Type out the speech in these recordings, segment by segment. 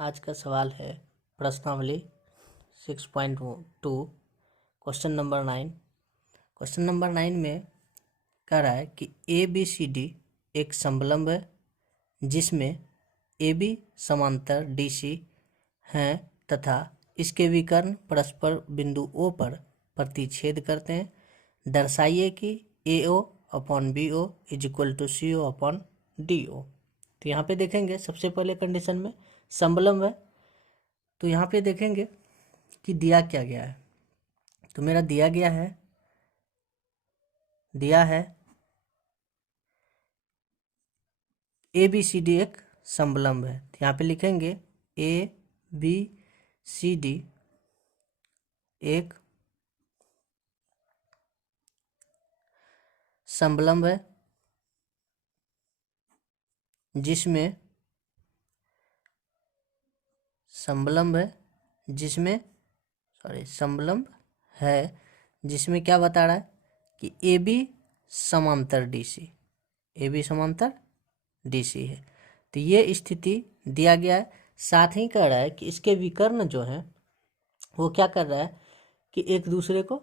आज का सवाल है प्रश्नावली 6.2 क्वेश्चन नंबर 9। क्वेश्चन नंबर 9 में कह रहा है कि ABCD एक समलंब है जिसमें AB समांतर DC हैं तथा इसके विकर्ण परस्पर बिंदु O पर प्रतिच्छेद करते हैं। दर्शाइए कि AO upon BO is equal to CO upon DO। तो यहाँ पे देखेंगे सबसे पहले कंडीशन में समलंब है, तो यहाँ पे देखेंगे कि दिया क्या गया है। तो मेरा दिया है ABCD एक समलंब है। तो यहाँ पे लिखेंगे ABCD एक समलंब है जिसमें समलंब है जिसमें क्या बता रहा है कि AB समांतर DC है। तो ये स्थिति दिया गया है। साथ ही कह रहा है कि इसके विकर्ण जो है वो क्या कर रहा है कि एक दूसरे को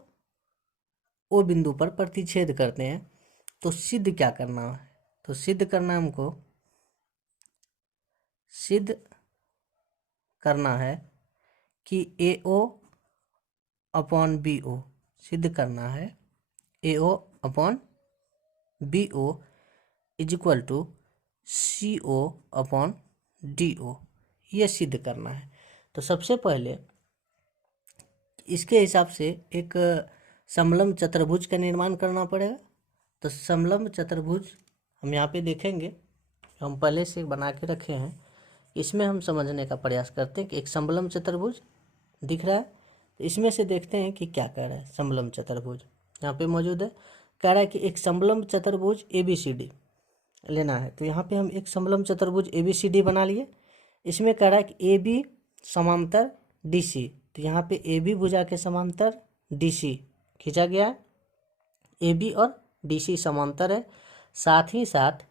O बिंदु पर प्रतिच्छेद करते हैं। तो सिद्ध क्या करना है, तो सिद्ध करना हमको सिद्ध करना है कि AO अपॉन BO सिद्ध करना है AO upon BO is equal to CO upon DO, ये सिद्ध करना है। तो सबसे पहले इसके हिसाब से एक समलंब चतुर्भुज का निर्माण करना पड़ेगा। तो समलंब चतुर्भुज हम यहाँ पे देखेंगे, हम पहले से बना के रखे हैं, इसमें हम समझने का प्रयास करते हैं कि एक समलंब चतुर्भुज दिख रहा है। तो इसमें से देखते हैं कि क्या कह रहा है। समलंब चतुर्भुज यहाँ पे मौजूद है, कह रहा है कि एक समलंब चतुर्भुज ABCD लेना है। तो यहाँ पे हम एक समलंब चतुर्भुज ABCD बना लिए। इसमें कह रहा है कि AB समांतर DC, तो यहाँ पे AB भुजा के समांतर DC खींचा गया है। AB और DC समांतर है। साथ ही साथ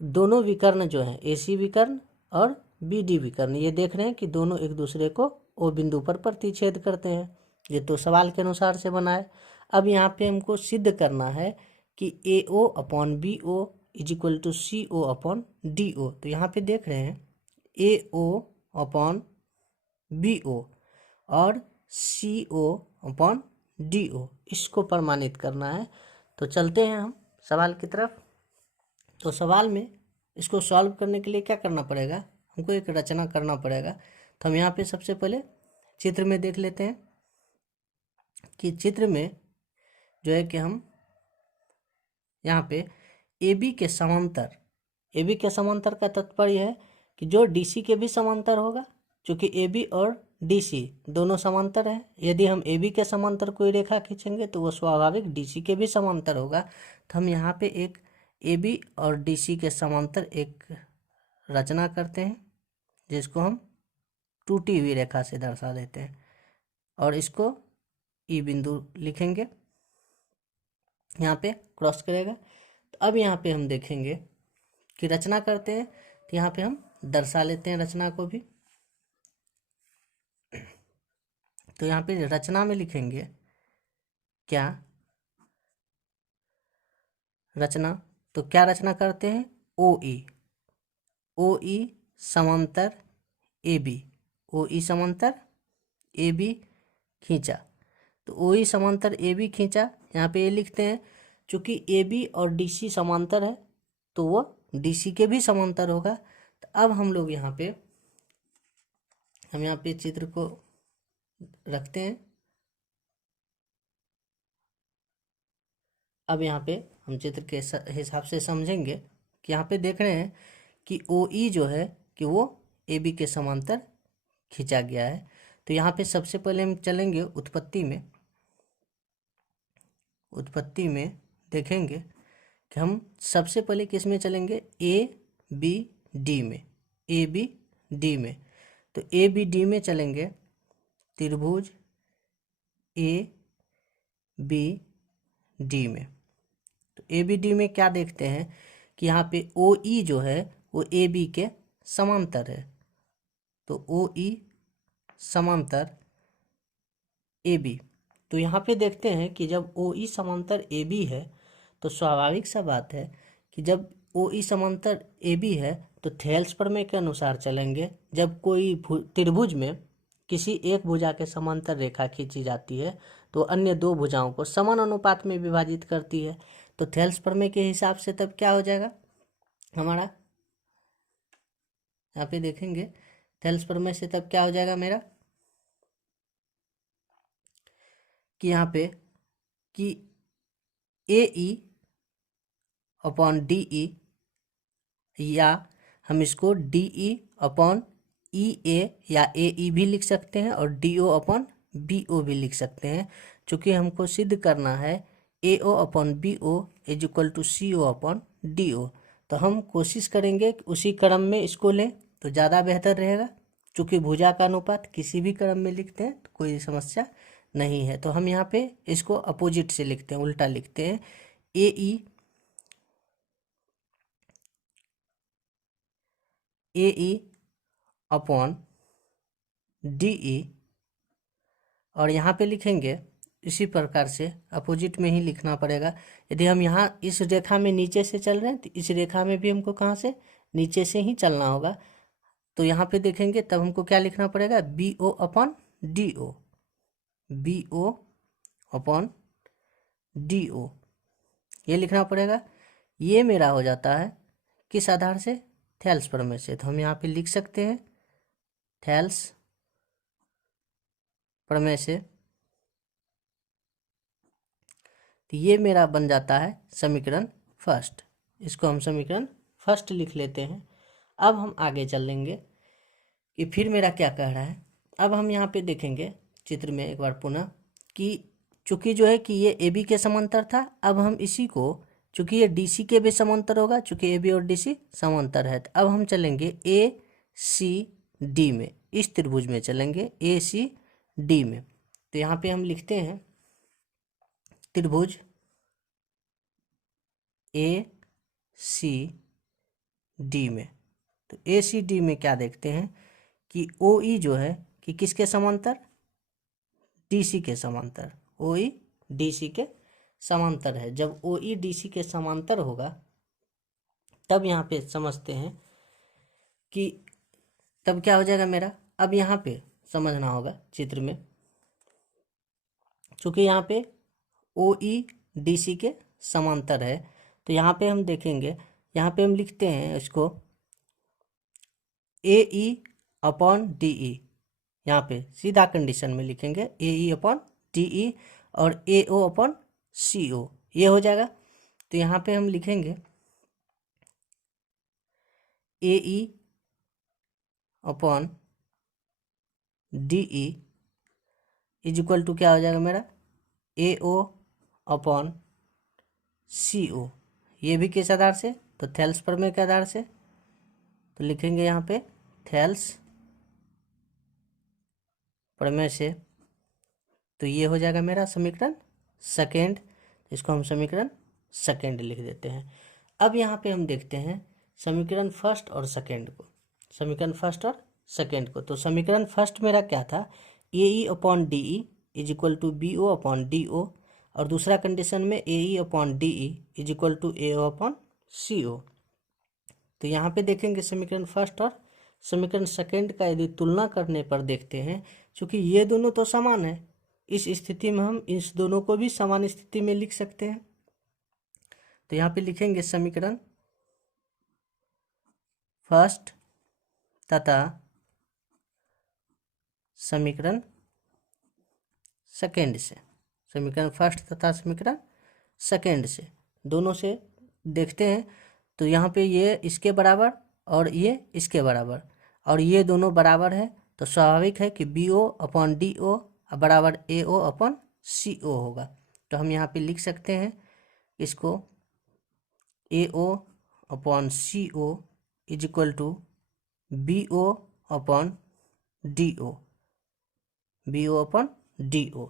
दोनों विकर्ण जो है AC विकर्ण और BD विकर्ण, ये देख रहे हैं कि दोनों एक दूसरे को O बिंदु पर प्रतिच्छेद करते हैं। ये तो सवाल के अनुसार से बना है। अब यहाँ पे हमको सिद्ध करना है कि AO upon BO is equal to CO upon DO। तो यहाँ पे देख रहे हैं AO अपॉन BO और CO अपॉन DO, इसको प्रमाणित करना है। तो चलते हैं हम सवाल की तरफ। तो सवाल में इसको सॉल्व करने के लिए क्या करना पड़ेगा, हमको एक रचना करना पड़ेगा। तो हम यहाँ पे सबसे पहले चित्र में देख लेते हैं कि चित्र में जो है कि हम यहाँ पे AB के समांतर का तात्पर्य है कि जो DC के भी समांतर होगा, क्योंकि AB और DC दोनों समांतर हैं। यदि हम AB के समांतर कोई रेखा खींचेंगे तो वो स्वाभाविक DC के भी समांतर होगा। तो हम यहाँ पे एक AB और DC के समांतर एक रचना करते हैं, जिसको हम टूटी हुई रेखा से दर्शा देते हैं और इसको E बिंदु लिखेंगे, यहाँ पे क्रॉस करेगा। तो अब यहाँ पे हम देखेंगे कि रचना करते हैं। तो यहाँ पे हम दर्शा लेते हैं रचना को भी। तो यहाँ पे रचना में लिखेंगे क्या रचना, तो क्या रचना करते हैं OE समांतर AB खींचा। तो OE समांतर AB खींचा, यहाँ पे ये लिखते हैं चूंकि AB और DC समांतर है तो वो DC के भी समांतर होगा। तो अब हम लोग यहाँ पे चित्र को रखते हैं। अब यहाँ पे हम चित्र के हिसाब से समझेंगे कि यहाँ पे देख रहे हैं कि OE जो है कि वो AB के समांतर खींचा गया है। तो यहाँ पे सबसे पहले हम चलेंगे उत्पत्ति में देखेंगे कि हम सबसे पहले किस में चलेंगे, ABD में। तो ABD में चलेंगे त्रिभुज ABD में। तो ABD में क्या देखते हैं कि यहाँ पे OE जो है वो AB के समांतर है। तो ओ ई समांतर ए बी। तो यहाँ पे देखते हैं कि जब ओ ई समांतर ए बी है तो स्वाभाविक सा बात है कि जब ओ ई समांतर ए बी है तो थेल्स प्रमेय के अनुसार चलेंगे। जब कोई त्रिभुज में किसी एक भुजा के समांतर रेखा खींची जाती है तो अन्य दो भुजाओं को समान अनुपात में विभाजित करती है। तो थेल्स प्रमेय के हिसाब से तब क्या हो जाएगा हमारा, यहाँ पे देखेंगे थेल्स प्रमेय से तब क्या हो जाएगा मेरा कि यहाँ पे कि ए ई अपॉन डी ई, या हम इसको डी ई अपॉन ई ए या ए ई भी लिख सकते हैं और D O upon B O भी लिख सकते हैं। चूँकि हमको सिद्ध करना है A O upon B O is equal to C O upon D O, तो हम कोशिश करेंगे कि उसी क्रम में इसको लें तो ज़्यादा बेहतर रहेगा। चूँकि भुजा का अनुपात किसी भी क्रम में लिखते हैं तो कोई समस्या नहीं है। तो हम यहाँ पे इसको अपोजिट से लिखते हैं, उल्टा लिखते हैं। ए ई अपॉन डी ई, और यहाँ पे लिखेंगे इसी प्रकार से अपोजिट में ही लिखना पड़ेगा। यदि हम यहाँ इस रेखा में नीचे से चल रहे हैं तो इस रेखा में भी हमको कहाँ से, नीचे से ही चलना होगा। तो यहाँ पे देखेंगे तब हमको क्या लिखना पड़ेगा, B O upon D O, B O upon D O, ये लिखना पड़ेगा। ये मेरा हो जाता है किस आधार से, थेल्स प्रमेय से। तो हम यहाँ पे लिख सकते हैं थेल्स प्रमेय से। तो ये मेरा बन जाता है समीकरण फर्स्ट। इसको हम समीकरण फर्स्ट लिख लेते हैं। अब हम आगे चलेंगे कि फिर मेरा क्या कह रहा है। अब हम यहाँ पे देखेंगे चित्र में एक बार पुनः कि चूँकि जो है कि ये ए बी के समांतर था, अब हम इसी को चूँकि ये डी सी के भी समांतर होगा, चूँकि ए बी और डी सी समांतर है, तो अब हम चलेंगे ए सी डी में, इस त्रिभुज में चलेंगे ए सी डी में। तो यहाँ पे हम लिखते हैं त्रिभुज ए सी डी में। तो ए सी डी में क्या देखते हैं कि ओ ई जो है कि किसके समांतर, डी सी के समांतर, ओ ई डी सी के समांतर है। जब ओ ई डी सी के समांतर होगा तब यहाँ पे समझते हैं कि तब क्या हो जाएगा मेरा। अब यहाँ पे समझना होगा चित्र में, चूँकि यहाँ पे ओ ई डी सी के समांतर है, तो यहाँ पे हम देखेंगे, यहाँ पे हम लिखते हैं इसको ए ई अपॉन डी ई, यहाँ पे सीधा कंडीशन में लिखेंगे ए ई अपॉन डी ई और ए ओ अपॉन सी ओ, ये हो जाएगा। तो यहाँ पे हम लिखेंगे A E upon D E is equal to क्या हो जाएगा मेरा, ए ओ अपॉन सी ओ, ये भी किस आधार से, तो थेल्स प्रमेय के आधार से। तो लिखेंगे यहाँ पे थेल्स प्रमेय से। तो ये हो जाएगा मेरा समीकरण सेकेंड, इसको हम समीकरण सेकेंड लिख देते हैं। अब यहाँ पे हम देखते हैं समीकरण फर्स्ट और सेकेंड को, समीकरण फर्स्ट और सेकेंड को। तो समीकरण फर्स्ट मेरा क्या था, A E upon D E is equal to B O upon D O, और दूसरा कंडीशन में A E upon D E is equal to A O upon C O. तो यहाँ पे देखेंगे समीकरण फर्स्ट और समीकरण सेकेंड का यदि तुलना करने पर देखते हैं, क्योंकि ये दोनों तो समान है, इस स्थिति में हम इस दोनों को भी समान स्थिति में लिख सकते हैं। तो यहाँ पे लिखेंगे समीकरण फर्स्ट तथा समीकरण सेकेंड से, समीकरण फर्स्ट तथा समीकरण सेकेंड से, दोनों से देखते हैं। तो यहाँ पे ये इसके बराबर और ये इसके बराबर, और ये दोनों बराबर है, तो स्वाभाविक है कि B O upon D O बराबर ए ओ अपॉन सी ओ होगा। तो हम यहाँ पे लिख सकते हैं इसको A O upon C O is equal to B O upon D O, B O upon D O,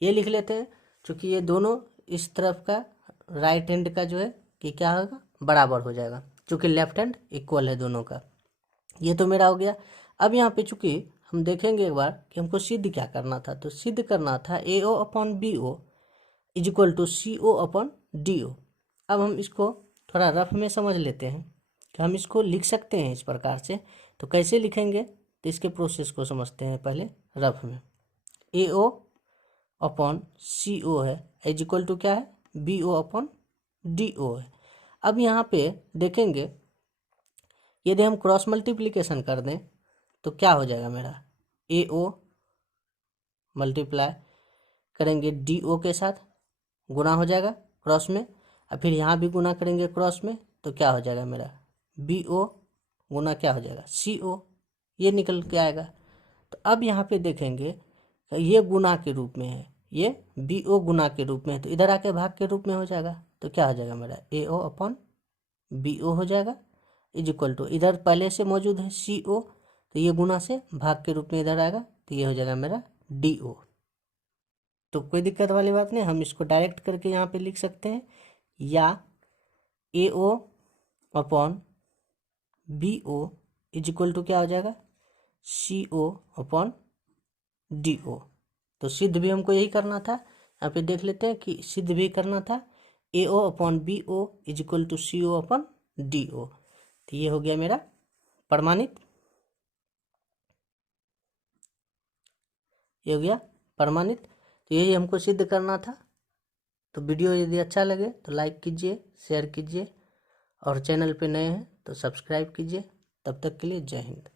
ये लिख लेते हैं। क्योंकि ये दोनों इस तरफ का राइट हैंड का जो है कि क्या होगा, बराबर हो जाएगा, क्योंकि लेफ्ट हैंड इक्वल है दोनों का। ये तो मेरा हो गया। अब यहाँ पे चूंकि हम देखेंगे एक बार कि हमको सिद्ध क्या करना था, तो सिद्ध करना था AO upon BO is equal to CO upon DO। अब हम इसको थोड़ा रफ में समझ लेते हैं कि हम इसको लिख सकते हैं इस प्रकार से। तो कैसे लिखेंगे, तो इसके प्रोसेस को समझते हैं पहले रफ में। AO अपॉन CO है इज इक्वल टू क्या है, BO अपॉन DO है। अब यहाँ पे देखेंगे यदि हम क्रॉस मल्टीप्लिकेशन कर दें तो क्या हो जाएगा मेरा, AO मल्टीप्लाई करेंगे DO के साथ, गुना हो जाएगा क्रॉस में, और फिर यहाँ भी गुना करेंगे क्रॉस में, तो क्या हो जाएगा मेरा BO गुना क्या हो जाएगा CO, ये निकल के आएगा। तो अब यहाँ पे देखेंगे ये गुना के रूप में है, ये BO गुना के रूप में है, तो इधर आके भाग के रूप में हो जाएगा। तो क्या हो जाएगा मेरा AO अपॉन BO हो जाएगा इज इक्वल टू, इधर पहले से मौजूद है CO, तो ये गुना से भाग के रूप में इधर आएगा, तो ये हो जाएगा मेरा DO। तो कोई दिक्कत वाली बात नहीं, हम इसको डायरेक्ट करके यहाँ पे लिख सकते हैं, या AO upon BO is equal to क्या हो जाएगा CO अपॉन DO। तो सिद्ध भी हमको यही करना था, यहाँ पे देख लेते हैं कि सिद्ध भी करना था AO upon BO is equal to CO upon DO। तो ये हो गया मेरा प्रमाणित, ये हो गया प्रमाणित। तो यही हमको सिद्ध करना था। तो वीडियो यदि अच्छा लगे तो लाइक कीजिए, शेयर कीजिए, और चैनल पे नए हैं तो सब्सक्राइब कीजिए। तब तक के लिए जय हिंद।